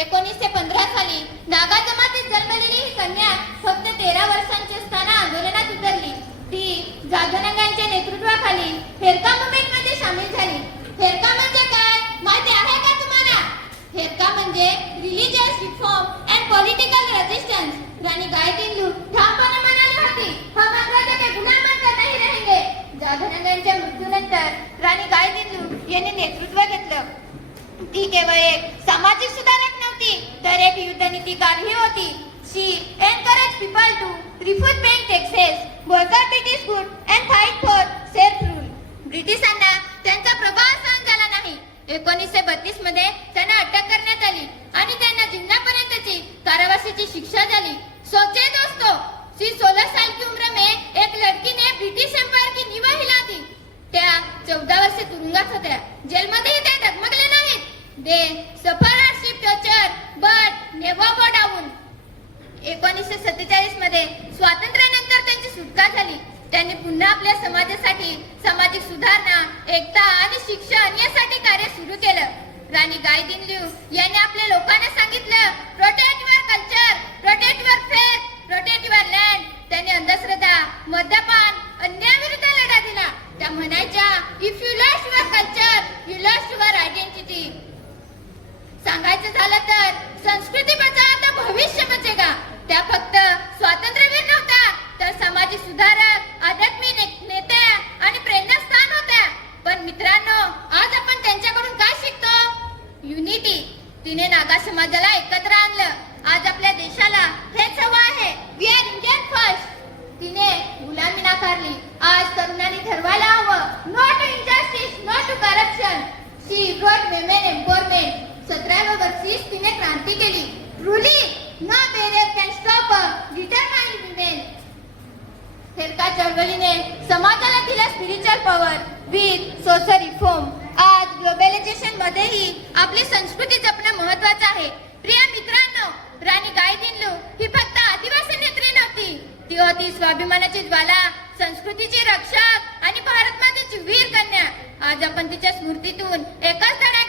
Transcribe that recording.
एकोणीसशे पंधरा साली नागा जमातीत जन्मलेली ही कन्या फक्त तेरा वर्षांची असताना आंदोलनात उतरली. ती जाधनगांच्या नेतृत्वाखाली फेरका मुवमेंटमध्ये सामील झाली. फेरका म्हणजे काय? माहिती आहे का तुम्हाला? फेरका म्हणजे religious reform and political resistance राणी गायकिंदू ठामपणे म्हणाली होती. हम अंग्रेजों गुलाम बनकर नहीं रहेंगे जाधनगांच्या मृत्यूनंतर राणी गायकिंदू यांनी नेतृत्व घेतलं. ती केवळ एक सामाजिक सुधारक ની દરેક યુદ્ધ નીતિ युद्धनीतिकारही होती. She encourage people to refuse paying taxes. Boycott British good and fight for self rule ब्रिटिशांना त्यांचा प्रभाव सहन झाला नाही. एकोणीसशे बत्तीसमध्ये त्यांना अटक करण्यात आली आणि त्यांना जीवनापर्यंतची कारावासाची शिक्षा झाली. सोचे दोस्तों सी सोलह साल की उम्र में एक लड़की ने ब्रिटिश एम्पायर की निवा हिला दी त्या चौदा वर्षे तुरुंगात होत्या. जेलमध्येही त्या डगमगल्या नाहीत. दे पुन्हा आपल्या समाजासाठी सामाजिक सुधारणा एकता आणि शिक्षण यासाठी कार्य सुरू केलं. राणी गायदिनलिऊ यांनी आपल्या लोकांना सांगितलं नागा समाजाला एकत्र आणलं. आज आपल्या देशाला हेच हवं आहे. वी आर इंडियन फर्स्ट तिने गुलामी नाकारली. आज तरुणांनी ठरवायला हवं. No to injustice no to corruption she rode women empowerment सतराव्या वर्षीच तिने क्रांती केली. Truly no barrier can stop a determined women थेरका चळवळीने समाजाला दिला spiritual power with social reform आज ग्लोबलायझेशन मध्येही आपली संस्कृती जपणं महत्वाचं आहे. प्रिय मित्रांनो राणी गायदिनलू ही फक्त आदिवासी नेत्री नव्हती. ती होती स्वाभिमानाची ज्वाला संस्कृतीची रक्षक आणि भारत मातेची वीर कन्या आज आपण तिच्या स्मृतीतून एकच धडा